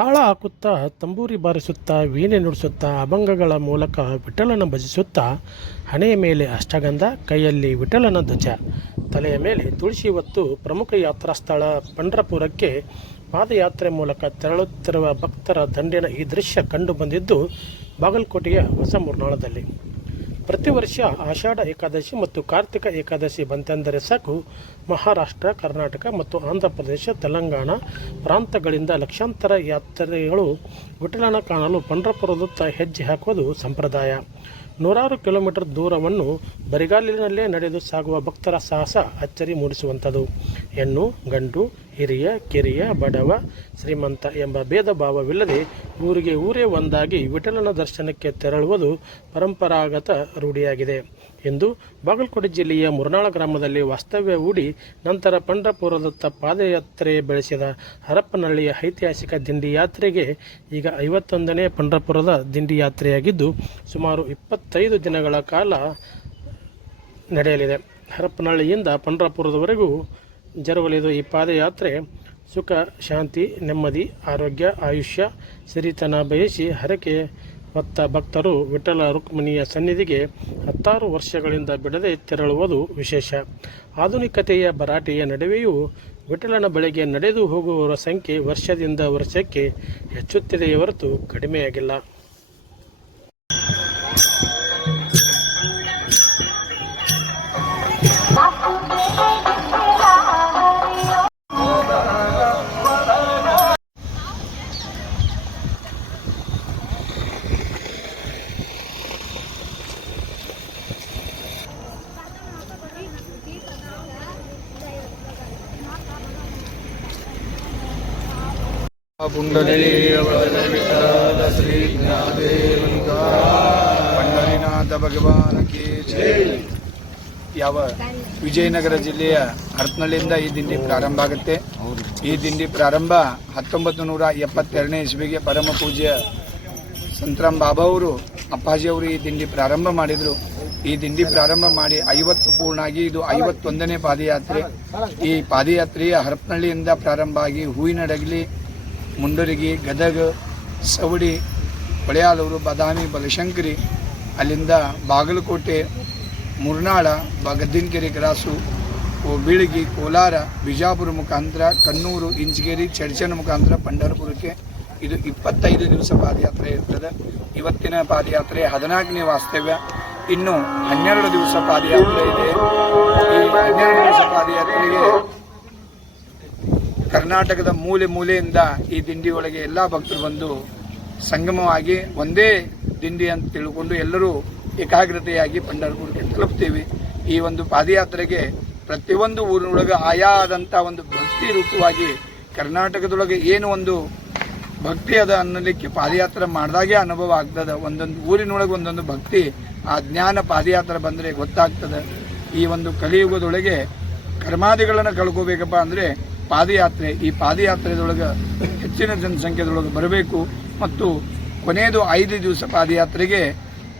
ತಾಳ ಹಾಕುತ್ತಾ, ತಂಬೂರಿ ಬಾರಿಸುತ್ತಾ, ವೀಣೆ ನುಡಿಸುತ್ತಾ, ಅಭಂಗಗಳ ಮೂಲಕ ವಿಠಲನ ಭಜಿಸುತ್ತಾ, ಹಣೆಯ ಮೇಲೆ ಅಷ್ಟಗಂಧ, ಕೈಯಲ್ಲಿ ವಿಠಲನ ಧ್ವಜ, ತಲೆಯ ಮೇಲೆ ತುಳಸಿ ಹೊತ್ತು ಪ್ರಮುಖ ಯಾತ್ರಾ ಸ್ಥಳ ಪಂಡ್ರಪುರಕ್ಕೆ ಪಾದಯಾತ್ರೆ ಮೂಲಕ ತೆರಳುತ್ತಿರುವ ಭಕ್ತರ ದಂಡಿನ ಈ ದೃಶ್ಯ ಕಂಡುಬಂದಿದ್ದು ಬಾಗಲಕೋಟೆಯ ಹೊಸ ಮುರ್ನಾಳದಲ್ಲಿ. ಪ್ರತಿ ವರ್ಷ ಆಷಾಢ ಏಕಾದಶಿ ಮತ್ತು ಕಾರ್ತಿಕ ಏಕಾದಶಿ ಬಂತೆಂದರೆ ಸಾಕು ಮಹಾರಾಷ್ಟ್ರ, ಕರ್ನಾಟಕ ಮತ್ತು ಆಂಧ್ರ ಪ್ರದೇಶ, ತೆಲಂಗಾಣ ಪ್ರಾಂತಗಳಿಂದ ಲಕ್ಷಾಂತರ ಯಾತ್ರೆಗಳು ವಿಠಲನ ಕಾಣಲು ಪಂಡ್ರಪುರದತ್ತ ಹೆಜ್ಜೆ ಹಾಕುವುದು ಸಂಪ್ರದಾಯ. ನೂರಾರು ಕಿಲೋಮೀಟರ್ ದೂರವನ್ನು ಬರಿಗಾಲಿನಲ್ಲೇ ನಡೆದು ಸಾಗುವ ಭಕ್ತರ ಸಾಹಸ ಅಚ್ಚರಿ ಮೂಡಿಸುವಂಥದ್ದು. ಹೆಣ್ಣು, ಗಂಡು ಹಿರಿಯ, ಕಿರಿಯ, ಬಡವ, ಶ್ರೀಮಂತ ಎಂಬ ಭೇದ ಭಾವವಿಲ್ಲದೆ ಊರಿಗೆ ಊರೇ ಒಂದಾಗಿ ವಿಠಲನ ದರ್ಶನಕ್ಕೆ ತೆರಳುವುದು ಪರಂಪರಾಗತ ರೂಢಿಯಾಗಿದೆ ಎಂದು ಬಾಗಲಕೋಟೆ ಜಿಲ್ಲೆಯ ಮುರ್ನಾಳ ಗ್ರಾಮದಲ್ಲಿ ವಾಸ್ತವ್ಯ ಹೂಡಿ ನಂತರ ಪಂಡ್ರಪುರದತ್ತ ಪಾದಯಾತ್ರೆ ಬೆಳೆಸಿದ ಹರಪ್ಪನಹಳ್ಳಿಯ ಐತಿಹಾಸಿಕ ದಿಂಡಿ ಯಾತ್ರೆಗೆ ಈಗ ಐವತ್ತೊಂದನೇ ಪಂಡ್ರಪುರದ ದಿಂಡಿ ಯಾತ್ರೆಯಾಗಿದ್ದು ಸುಮಾರು ಇಪ್ಪತ್ತೈದು ದಿನಗಳ ಕಾಲ ನಡೆಯಲಿದೆ. ಹರಪ್ಪನಹಳ್ಳಿಯಿಂದ ಪಂಡ್ರಪುರದವರೆಗೂ ಜರುಗಲಿದ್ದು ಈ ಪಾದಯಾತ್ರೆ ಸುಖ, ಶಾಂತಿ, ನೆಮ್ಮದಿ, ಆರೋಗ್ಯ, ಆಯುಷ್ಯ, ಸಿರಿತನ ಬಯಸಿ ಹರಕೆ ಹೊತ್ತ ಭಕ್ತರು ವಿಠಲ ರುಕ್ಮಿಣಿಯ ಸನ್ನಿಧಿಗೆ ಹತ್ತಾರು ವರ್ಷಗಳಿಂದ ಬಿಡದೆ ತೆರಳುವುದು ವಿಶೇಷ. ಆಧುನಿಕತೆಯ ಭರಾಟೆಯ ನಡುವೆಯೂ ವಿಠಲನ ಬಳಿಗೆ ನಡೆದು ಹೋಗುವವರ ಸಂಖ್ಯೆ ವರ್ಷದಿಂದ ವರ್ಷಕ್ಕೆ ಹೆಚ್ಚುತ್ತಿದೆಯೇ ಹೊರತು ಕಡಿಮೆಯಾಗಿಲ್ಲ. ಪಂಡರಿನಾಥ ಭಗವಾನ ಜೈ ಯಾವ ವಿಜಯನಗರ ಜಿಲ್ಲೆಯ ಹರ್ತ್ನಳ್ಳಿಯಿಂದ ಈ ದಿಂಡಿ ಪ್ರಾರಂಭ ಆಗುತ್ತೆ. ಈ ದಿಂಡಿ ಪ್ರಾರಂಭ ಹತ್ತೊಂಬತ್ತು ನೂರ ಎಪ್ಪತ್ತೆರಡನೇ ಇಸ್ವಿಗೆ ಪರಮ ಪೂಜ್ಯ ಸಂತರಾಮ್ ಬಾಬಾ ಅವರು ಅಪ್ಪಾಜಿಯವರು ಈ ದಿಂಡಿ ಪ್ರಾರಂಭ ಮಾಡಿದರು. ಈ ದಿಂಡಿ ಪ್ರಾರಂಭ ಮಾಡಿ ಐವತ್ತು ಪೂರ್ಣ ಆಗಿ ಇದು ಐವತ್ತೊಂದನೇ ಪಾದಯಾತ್ರೆ. ಈ ಪಾದಯಾತ್ರೆಯ ಹರಪನಹಳ್ಳಿಯಿಂದ ಪ್ರಾರಂಭ ಆಗಿ ಹೂವಿನಡಗಲಿ ಮುಂಡರಗಿ, ಗದಗ, ಸವಡಿ ಹೊಳೆಯಾಲೂರು ಬಾದಾಮಿ, ಬಲಶಂಕರಿ, ಅಲ್ಲಿಂದ ಬಾಗಲಕೋಟೆ, ಮುರ್ನಾಳ ಬ ಗದ್ದಿನಕೆರೆ ಕ್ರಾಸು ಓ ಬೀಳಗಿ ಕೋಲಾರ, ಬಿಜಾಪುರ ಮುಖಾಂತರ, ಕಣ್ಣೂರು, ಇಂಚಗೇರಿ ಚರ್ಚನ ಮುಖಾಂತರ ಪಂಢರಪುರಕ್ಕೆ ಇದು ಇಪ್ಪತ್ತೈದು ದಿವಸ ಪಾದಯಾತ್ರೆ ಇರ್ತದೆ. ಇವತ್ತಿನ ಪಾದಯಾತ್ರೆ ಹದಿನಾಲ್ಕನೇ ವಾಸ್ತವ್ಯ. ಇನ್ನು ಹನ್ನೆರಡು ದಿವಸ ಪಾದಯಾತ್ರೆ ಇದೆ. ಈ ಹನ್ನೆರಡು ದಿವಸ ಪಾದಯಾತ್ರೆಗೆ ಕರ್ನಾಟಕದ ಮೂಲೆ ಮೂಲೆಯಿಂದ ಈ ದಿಂಡಿ ಒಳಗೆ ಎಲ್ಲ ಭಕ್ತರು ಬಂದು ಸಂಗಮವಾಗಿ ಒಂದೇ ದಿಂಡಿ ಅಂತ ತಿಳ್ಕೊಂಡು ಎಲ್ಲರೂ ಏಕಾಗ್ರತೆಯಾಗಿ ಪಂಡರಪುರಕ್ಕೆ ತಲುಪ್ತೀವಿ. ಈ ಒಂದು ಪಾದಯಾತ್ರೆಗೆ ಪ್ರತಿಯೊಂದು ಊರಿನೊಳಗೆ ಆಯಾ ಆದಂಥ ಒಂದು ಭಕ್ತಿ ರೂಪವಾಗಿ ಕರ್ನಾಟಕದೊಳಗೆ ಏನು ಒಂದು ಭಕ್ತಿ ಅದ ಅನ್ನಲಿಕ್ಕೆ ಪಾದಯಾತ್ರೆ ಮಾಡಿದಾಗೆ ಅನುಭವ ಆಗ್ತದೆ. ಒಂದೊಂದು ಊರಿನೊಳಗೆ ಒಂದೊಂದು ಭಕ್ತಿ ಆ ಜ್ಞಾನ ಪಾದಯಾತ್ರೆ ಬಂದರೆ ಗೊತ್ತಾಗ್ತದೆ. ಈ ಒಂದು ಕಲಿಯುಗದೊಳಗೆ ಕರ್ಮಾದಿಗಳನ್ನು ಕಳ್ಕೋಬೇಕಪ್ಪ ಅಂದರೆ ಪಾದಯಾತ್ರೆ, ಈ ಪಾದಯಾತ್ರೆದೊಳಗೆ ಹೆಚ್ಚಿನ ಜನಸಂಖ್ಯೆದೊಳಗೆ ಬರಬೇಕು ಮತ್ತು ಕೊನೆಯದು ಐದು ದಿವಸ ಪಾದಯಾತ್ರೆಗೆ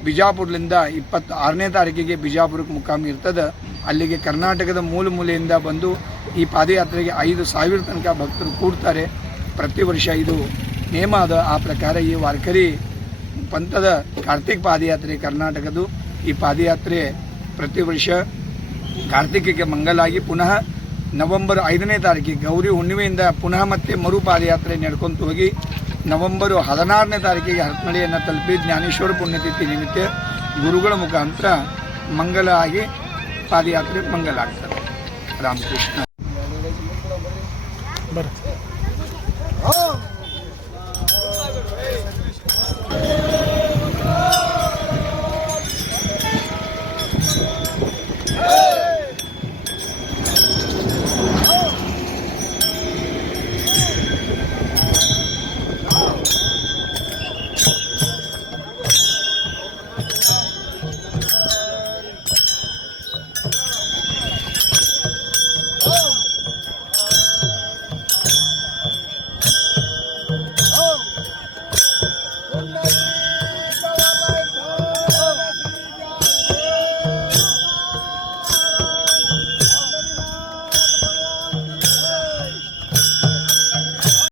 ಬಿಜಾಪುರದಿಂದ ಇಪ್ಪತ್ತ ಆರನೇ ತಾರೀಕಿಗೆ ಬಿಜಾಪುರಕ್ಕೆ ಮುಖಾಮಿ ಇರ್ತದೆ. ಅಲ್ಲಿಗೆ ಕರ್ನಾಟಕದ ಮೂಲ ಮೂಲೆಯಿಂದ ಬಂದು ಈ ಪಾದಯಾತ್ರೆಗೆ ಐದು ಸಾವಿರ ತನಕ ಭಕ್ತರು ಕೂಡ್ತಾರೆ. ಪ್ರತಿ ವರ್ಷ ಇದು ನೇಮ ಅದ ಆ ಪ್ರಕಾರ ಈ ವಾರ್ಕರಿ ಪಂಥದ ಕಾರ್ತಿಕ್ ಪಾದಯಾತ್ರೆ ಕರ್ನಾಟಕದ್ದು. ಈ ಪಾದಯಾತ್ರೆ ಪ್ರತಿ ವರ್ಷ ಕಾರ್ತಿಕಕ್ಕೆ ಮಂಗಲಾಗಿ ಪುನಃ ನವೆಂಬರ್ ಐದನೇ ತಾರೀಕಿಗೆ ಗೌರಿ ಹುಣ್ಣಿಮೆಯಿಂದ ಪುನಃ ಮತ್ತೆ ಮರು ಪಾದಯಾತ್ರೆ ನಡ್ಕೊಂತ ಹೋಗಿ ನವೆಂಬರ್ ಹದಿನಾರನೇ ತಾರೀಕಿಗೆ ಹರಪನಹಳ್ಳಿಯನ್ನು ತಲುಪಿ ಜ್ಞಾನೇಶ್ವರ ಪುಣ್ಯತಿಥಿ ನಿಮಿತ್ತ ಗುರುಗಳ ಮುಖಾಂತರ ಮಂಗಲ ಆಗಿ ಪಾದಯಾತ್ರೆ ಮಂಗಲ ಆಗ್ತದೆ ರಾಮಕೃಷ್ಣ